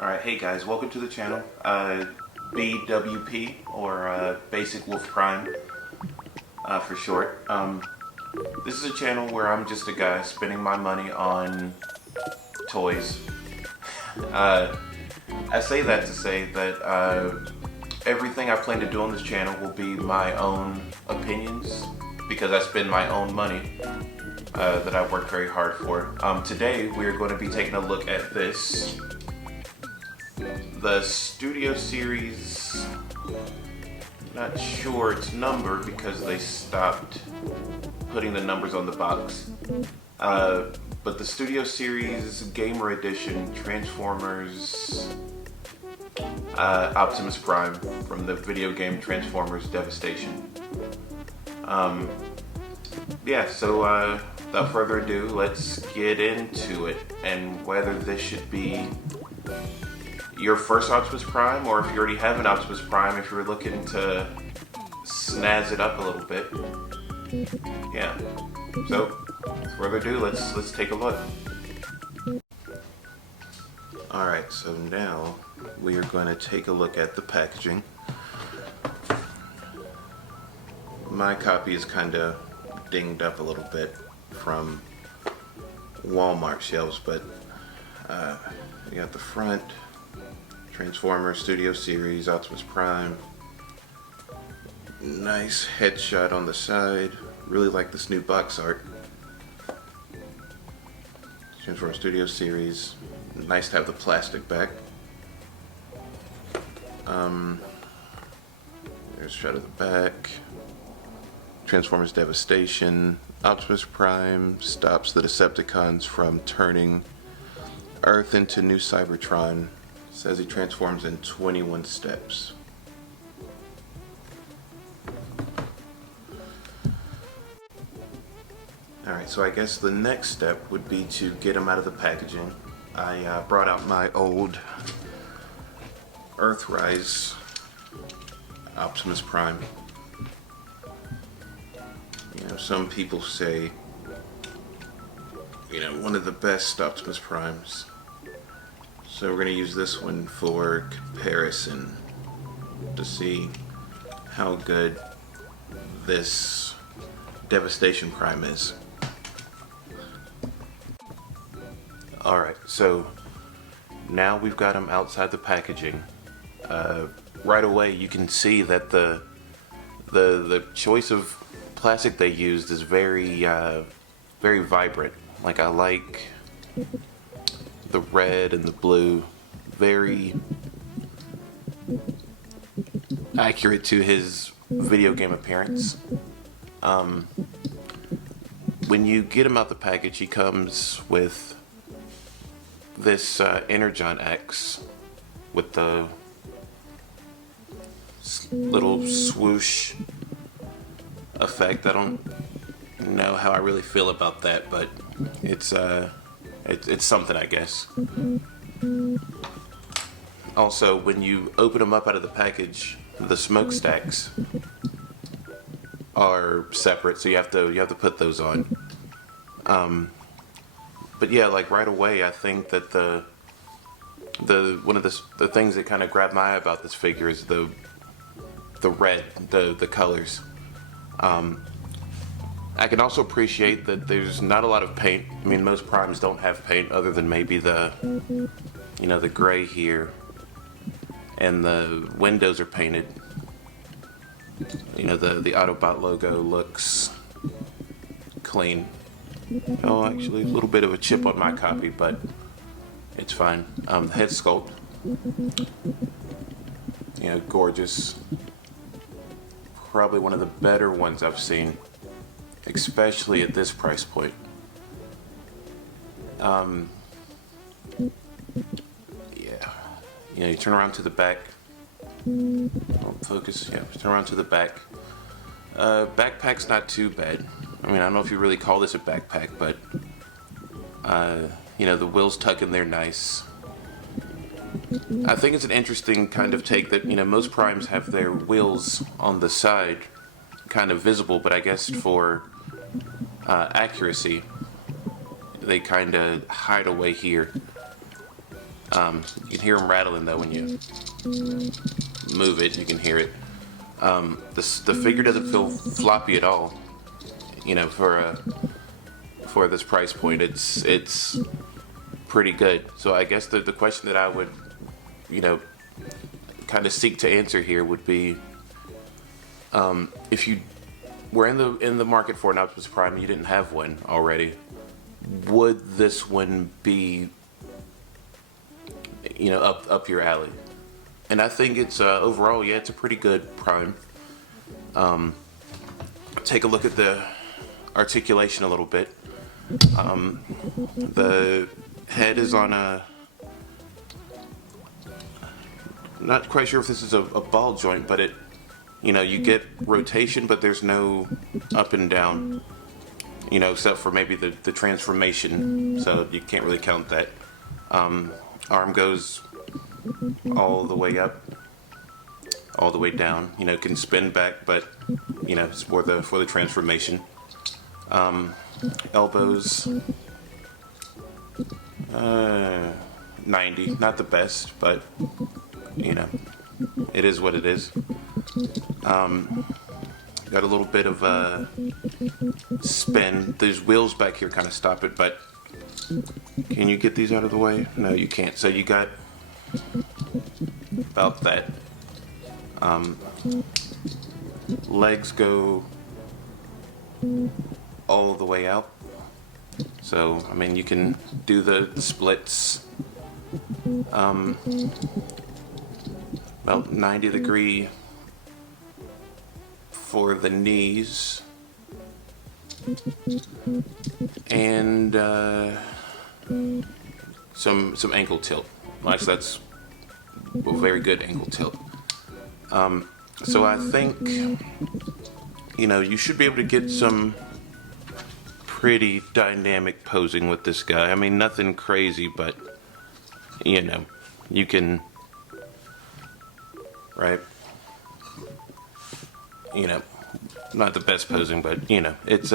Alright, hey guys, welcome to the channel. BWP, or Basic Wolf Prime, for short. This is a channel where I'm just a guy spending my money on toys. I say that to say that everything I plan to do on this channel will be my own opinions, because I spend my own money that I've worked very hard for. Today we are going to be taking a look at this. The Studio Series, not sure its number because they stopped putting the numbers on the box. But the Studio Series Gamer Edition Transformers Optimus Prime from the video game Transformers Devastation. Yeah, so without further ado, let's get into it, and whether this should be your first Optimus Prime, or if you already have an Optimus Prime, if you're looking to snazz it up a little bit. Yeah. So, without further ado, let's take a look. Alright, so now we are going to take a look at the packaging. My copy is kind of dinged up a little bit from Walmart shelves, but we got the front. Transformers Studio Series Optimus Prime. Nice headshot on the side. Really like this new box art. Transformers Studio Series. Nice to have the plastic back. There's a shot of the back. Transformers Devastation. Optimus Prime stops the Decepticons from turning Earth into new Cybertron. Says he transforms in 21 steps. Alright, so I guess the next step would be to get him out of the packaging. I brought out my old Earthrise Optimus Prime. You know, some people say, you know, one of the best Optimus Primes. So we're going to use this one for comparison to see how good this Devastation Prime is. Alright, so now we've got him outside the packaging. Right away you can see that the choice of plastic they used is very vibrant. Like, I like the red and the blue, very accurate to his video game appearance. When you get him out the package, he comes with this Energon X with the little swoosh effect. I don't know how I really feel about that, but it's something, I guess. Also, when you open them up out of the package, the smokestacks are separate, so you have to put those on. But yeah, like right away, I think that one of the things that kind of grabbed my eye about this figure is the red, the colors. I can also appreciate that there's not a lot of paint. I mean, most Primes don't have paint other than maybe the gray here, and the windows are painted. You know, the Autobot logo looks clean. Oh, actually, a little bit of a chip on my copy, but it's fine. The head sculpt, you know, gorgeous. Probably one of the better ones I've seen, especially at this price point. Yeah, you know, you turn around to the back. Don't focus. Yeah, turn around to the back. Backpack's not too bad. I mean, I don't know if you really call this a backpack, but you know, the wheels tuck in there nice. I think it's an interesting kind of take that, you know, most Primes have their wheels on the side kind of visible, but I guess for accuracy, they kind of hide away here. You can hear them rattling though when you move it. You can hear it. The figure doesn't feel floppy at all. You know, for this price point, it's pretty good. So I guess the question that I would, you know, kind of seek to answer here would be, if you were in the market for an Optimus Prime and you didn't have one already, would this one be, you know, up your alley? And I think it's overall, yeah, it's a pretty good Prime. Take a look at the articulation a little bit. The head is on a, not quite sure if this is a ball joint, but it, you know, you get rotation, but there's no up and down, you know, except for maybe the transformation, so you can't really count that. Arm goes all the way up, all the way down, you know, can spin back, but, you know, it's for the transformation. Elbows, 90, not the best, but, you know, it is what it is. Got a little bit of a spin. These wheels back here kind of stop it, but can you get these out of the way? No, you can't. So you got about that. Legs go all the way out. So, I mean, you can do the splits. About 90-degree for the knees, and some ankle tilt. Actually, that's a very good ankle tilt. So I think, you know, you should be able to get some pretty dynamic posing with this guy. I mean, nothing crazy, but, you know, you can, right? You know, not the best posing, but, you know, it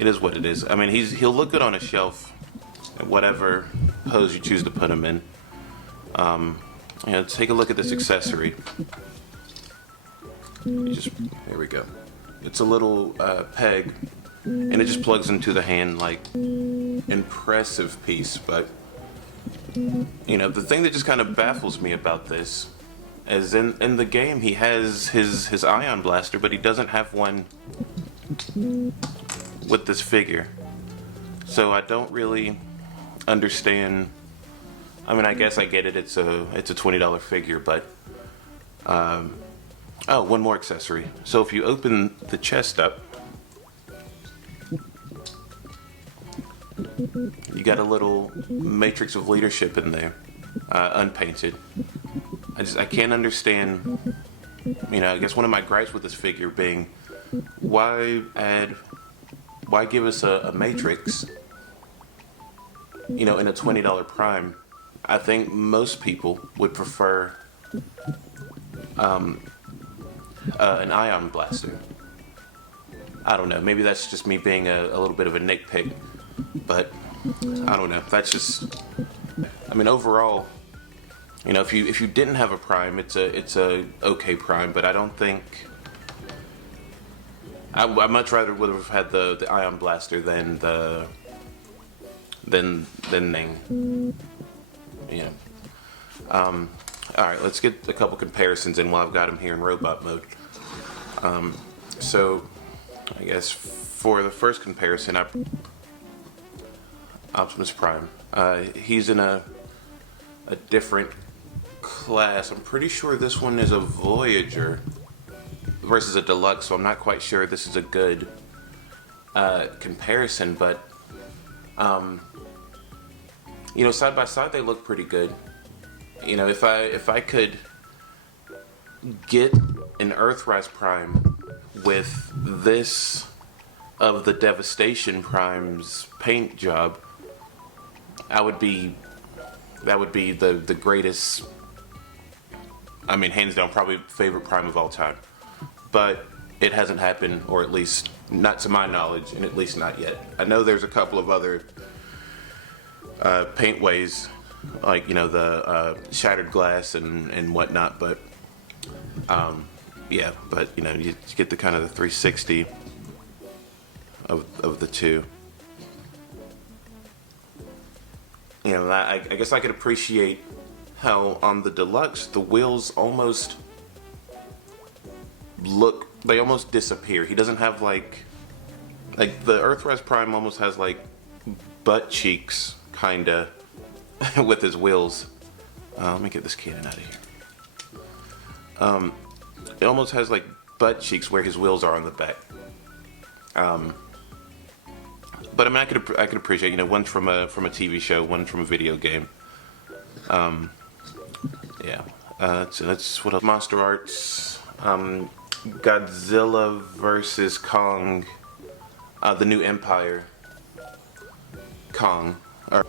is what it is. I mean, he'll look good on a shelf, whatever pose you choose to put him in. You know, take a look at this accessory. Here we go. It's a little peg, and it just plugs into the hand. Like, impressive piece, but, you know, the thing that just kind of baffles me about this is in the game he has his ion blaster, but he doesn't have one with this figure. So I don't really understand. I mean, I guess I get it. It's a $20 figure, but oh, one more accessory. So if you open the chest up, you got a little matrix of leadership in there, unpainted. I can't understand, you know, I guess one of my gripes with this figure being, why give us a matrix, you know, in a $20 Prime? I think most people would prefer an ion blaster. I don't know, maybe that's just me being a little bit of a nitpick, but I don't know, that's just, I mean, overall, you know, if you didn't have a Prime, it's a okay Prime, but I don't think, I much rather would have had the ion blaster than Ning. You know. All right, let's get a couple comparisons in while I've got him here in robot mode. So I guess for the first comparison, Optimus Prime. He's in a different class. I'm pretty sure this one is a Voyager versus a deluxe, so I'm not quite sure this is a good comparison, but you know, side by side they look pretty good. You know, if I could get an Earthrise Prime with this of the Devastation Prime's paint job, that would be the greatest, I mean, hands down, probably favorite Prime of all time. But it hasn't happened, or at least not to my knowledge, and at least not yet. I know there's a couple of other paint ways like, you know, the shattered glass and whatnot, but yeah, but you know, you get the kind of the 360 of the two. You know, I guess I could appreciate how on the deluxe the wheels almost they almost disappear. He doesn't have like the Earthrise Prime almost has like butt cheeks kinda with his wheels. Let me get this cannon out of here. It almost has like butt cheeks where his wheels are on the back. But I mean, I could appreciate, you know, one from a TV show, one from a video game. Yeah, that's what else? Monster Arts, Godzilla versus Kong, the new Empire. Kong, a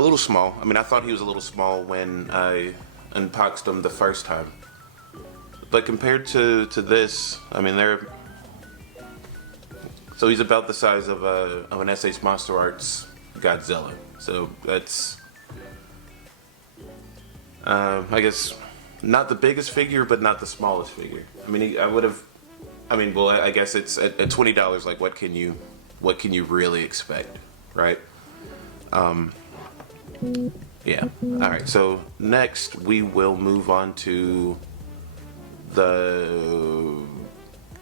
little small. I mean, I thought he was a little small when I unboxed him the first time. But compared to this, I mean, so he's about the size of an SS Monster Arts Godzilla. So that's, I guess, not the biggest figure, but not the smallest figure. I mean, well, I guess it's at $20. Like, what can you really expect, right? Yeah. All right. So next we will move on to the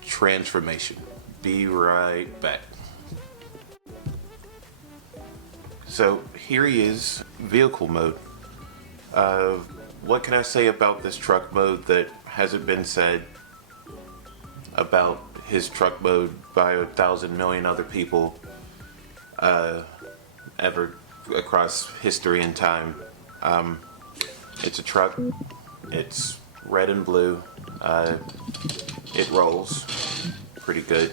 transformation. Be right back. So here he is, vehicle mode. What can I say about this truck mode that hasn't been said about his truck mode by 1,000 million other people ever across history and time? It's a truck. It's red and blue. It rolls pretty good.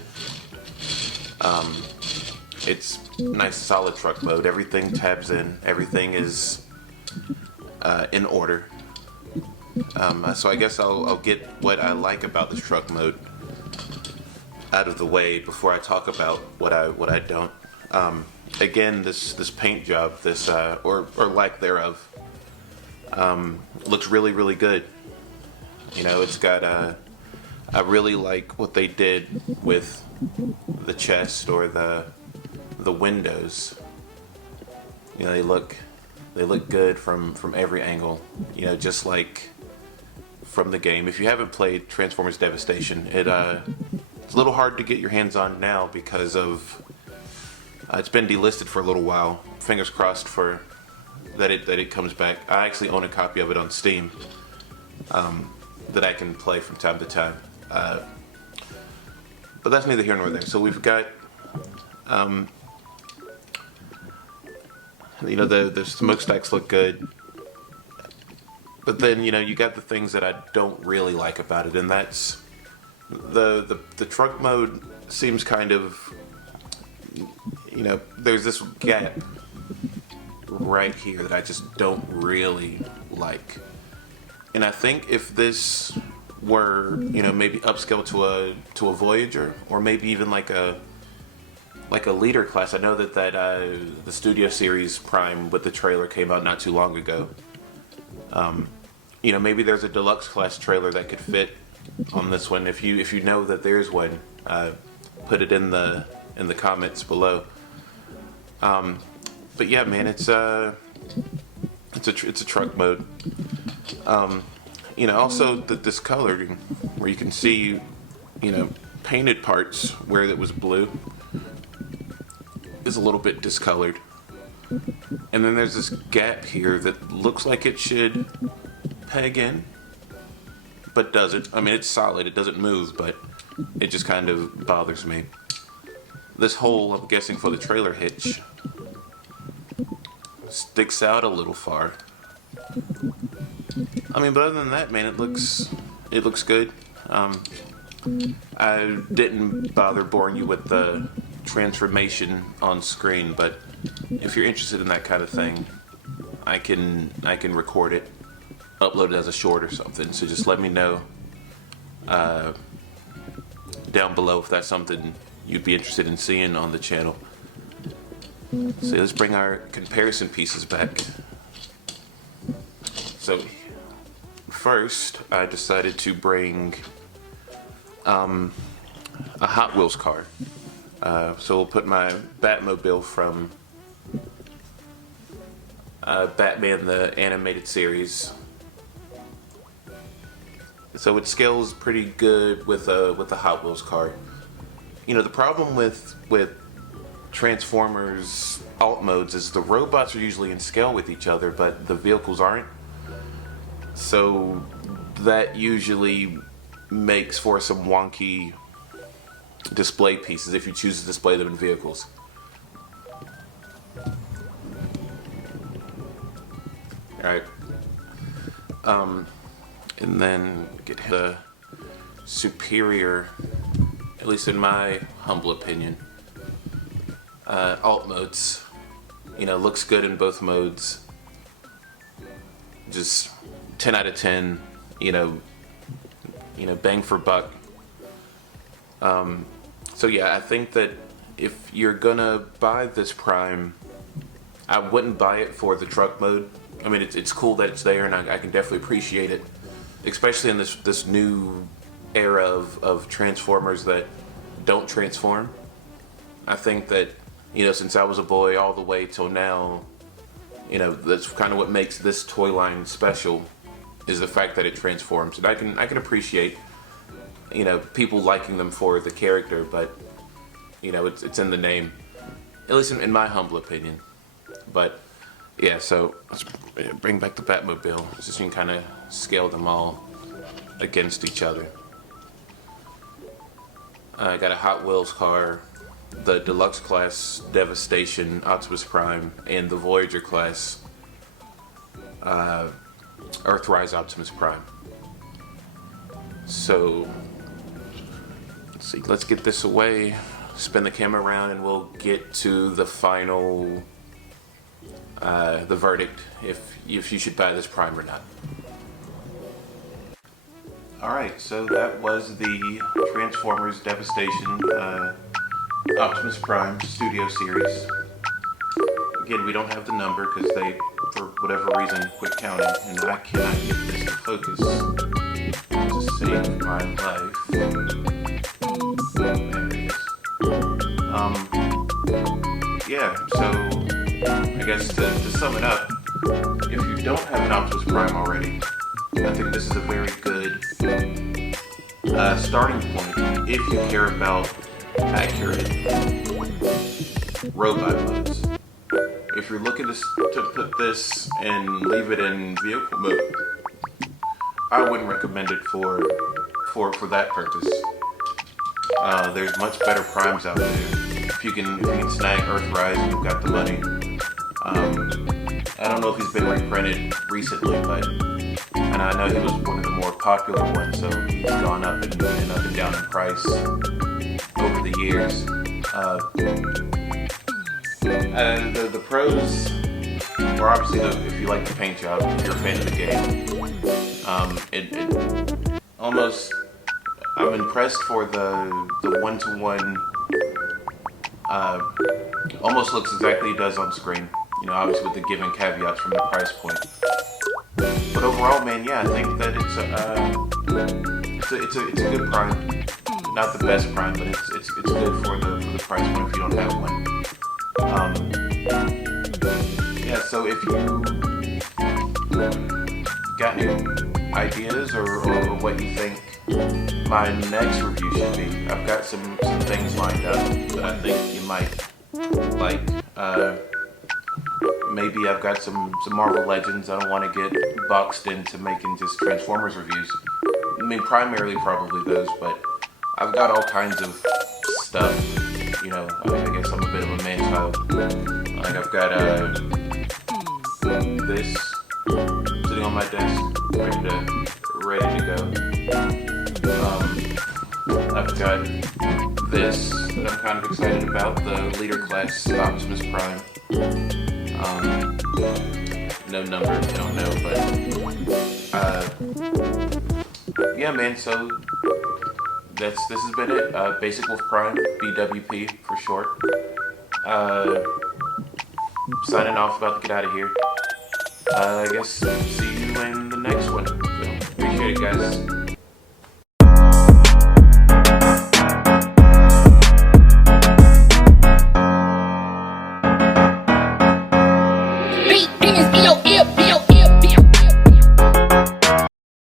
It's nice solid truck mode. Everything tabs in. Everything is in order. So I guess I'll get what I like about this truck mode out of the way before I talk about what I don't. Again, this paint job, this or lack thereof, looks really, really good. You know, it's got I really like what they did with the chest or the windows. You know, they look good from every angle. You know, just like from the game. If you haven't played Transformers Devastation, it's a little hard to get your hands on now because of it's been delisted for a little while. Fingers crossed for that it comes back. I actually own a copy of it on Steam that I can play from time to time. But that's neither here nor there. So we've got you know, the smokestacks look good, but then, you know, you got the things that I don't really like about it, and that's the truck mode seems kind of, you know, there's this gap right here that I just don't really like. And I think if this were, you know, maybe upscale to a Voyager, or maybe even like a leader class. I know that the Studio Series Prime with the trailer came out not too long ago. You know, maybe there's a deluxe class trailer that could fit on this one. If you know that there's one, put it in the comments below. But yeah, man, it's a truck mode. You know, also this coloring where you can see, you know, painted parts where it was blue is a little bit discolored. And then there's this gap here that looks like it should peg in, but doesn't. I mean, it's solid, it doesn't move, but it just kind of bothers me. This hole, I'm guessing for the trailer hitch, sticks out a little far. I mean, but other than that, man, it looks good. I didn't bother boring you with the transformation on screen, but if you're interested in that kind of thing, I can record it, upload it as a short or something. So just let me know down below if that's something you'd be interested in seeing on the channel. So let's bring our comparison pieces back. So first, I decided to bring a Hot Wheels car. So we'll put my Batmobile from Batman the Animated Series. So it scales pretty good with a Hot Wheels car. You know, the problem with Transformers alt modes is the robots are usually in scale with each other, but the vehicles aren't. So that usually makes for some wonky display pieces if you choose to display them in vehicles. Alright. And then get the superior, at least in my humble opinion, alt modes. You know, looks good in both modes. Just 10 out of 10, you know, bang for buck. So yeah, I think that if you're gonna buy this Prime, I wouldn't buy it for the truck mode. I mean, it's cool that it's there, and I can definitely appreciate it, especially in this new era of Transformers that don't transform. I think that, you know, since I was a boy all the way till now, you know, that's kind of what makes this toy line special, is the fact that it transforms. And I can appreciate, you know, people liking them for the character, but, you know, it's in the name, at least in my humble opinion. But yeah, so let's bring back the Batmobile, so you can kind of scale them all against each other. I got a Hot Wheels car, the deluxe class Devastation Optimus Prime, and the Voyager class Earthrise Optimus Prime. So let's see, let's get this away, spin the camera around, and we'll get to the final, the verdict, if you should buy this Prime or not. Alright, so that was the Transformers Devastation Optimus Prime Studio Series. Again, we don't have the number because they, for whatever reason, quit counting, and I cannot get this to focus to save my life. There it is. Yeah, so I guess to sum it up, if you don't have an Optimus Prime already, I think this is a very good starting point if you care about accurate robot modes. If you're looking to put this and leave it in vehicle mode, I wouldn't recommend it for that purpose. There's much better primes out there. If you can snag Earthrise and you've got the money. I don't know if he's been reprinted recently, but and I know he was one of the more popular ones, so he's gone up and down in price over the years. The pros were obviously if you like the paint job, if you're a fan of the game. It almost, I'm impressed for the one-to-one. Almost looks exactly it does on screen. You know, obviously with the given caveats from the price point. But overall, man, yeah, I think that it's a good Prime. Not the best Prime, but it's good for the price point if you don't have one. Yeah, so if you got any ideas or what you think my next review should be, I've got some things lined up that I think you might like. Maybe I've got some Marvel Legends. I don't want to get boxed into making just Transformers reviews. I mean, primarily probably those, but I've got all kinds of stuff. You know, I guess I'm a bit of a man-child. Like I've got this sitting on my desk, ready to go. I've got this that I'm kind of excited about, the Leader Class Optimus Prime. No number, don't know, but yeah, man. So this has been it. Basic Wolf Prime, BWP for short. Signing off, about to get out of here. I guess see you in Appreciate it, guys. Beat demons in your ear.